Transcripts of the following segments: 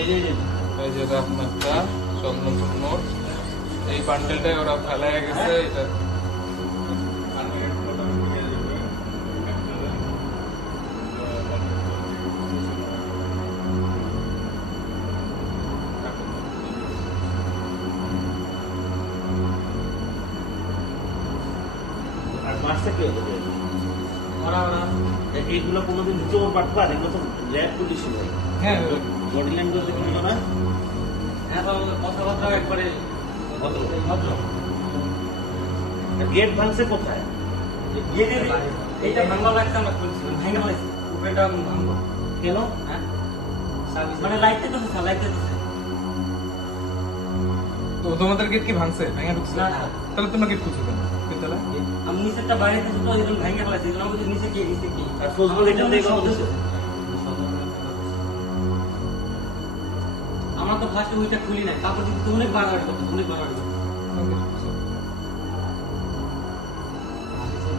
এই যে আপনারটা চন্দনপুর মোড়, এই বান্ডেলটাই ওরা ফেলায় গেছে। এটা এইগুলো কোনোদিন জোর পাঠবা, এগুলো তো ল্যাব পুলিশ হয়। হ্যাঁ, বডি ল্যাঙ্গুয়েজ দেখি না, কথাবার্তা একবারে ভদ্র। গেট ভাঙছে কোথায়? এইটা ভাঙবা লাগছে, আমরা খুলছিলাম, ভেঙে ফেলেছি উপরেটা ভাঙবো কেন? হ্যাঁ মানে লাইটটা তো লাইটটা দিচ্ছে তো তোমাদের গেট কি ভাঙছে, ভেঙে ঢুকছে? না, তাহলে তোমরা গেট খুলছো কেন বিদ্যালয়? আমি নিচেরটা বাইরে থেকে তো এরকম ভেঙে ফেলেছি, এজন্য আমি নিচে কি আর ফজলুল এটা দিয়ে কথা বলছে। আমরা তো ফার্স্টে ওইটা খুলি নাই, তারপর কিন্তু অনেক বাড়াবাড়ি করতে, অনেক বাড়াবাড়ি করতে।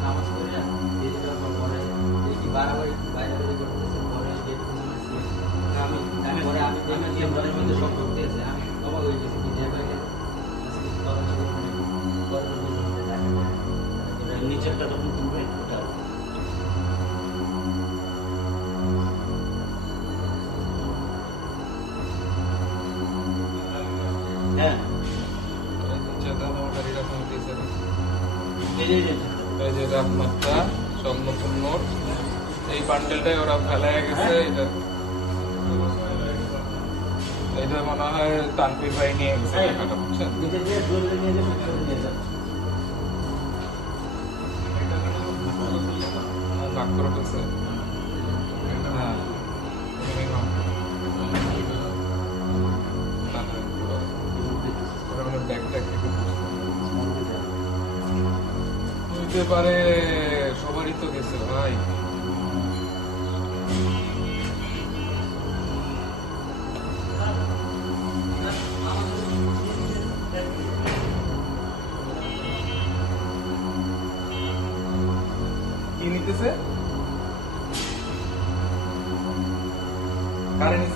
নামাজ পড়ে বেরিয়ে যাওয়ার পরে দেখি বাড়াবাড়ি বাইরে করতেছে, পরে গেট খুলে আমি পরে আমি দিয়ে ঘরের মধ্যে সব ঢুকতে আছে, আমি অবাক হয়ে গেছি কি দিয়ে করে নিচেরটা যখন তুলবে ওটা হ্যাঁ এই যে আপনারটা চন্দনপুর মোড়, এই বান্ডেলটাই ওরা ফেলায় গেছে। এটা মনে হয় তানভীর ভাই নিয়ে গেছে টাকাটা, বুঝছেন? ভাগ করে ফেলছে। হ্যাঁ, ব্যাগটা হইতে পারে, সবারই তো গেছে ভাই। কি নিতেছে? কারে নিতেছে?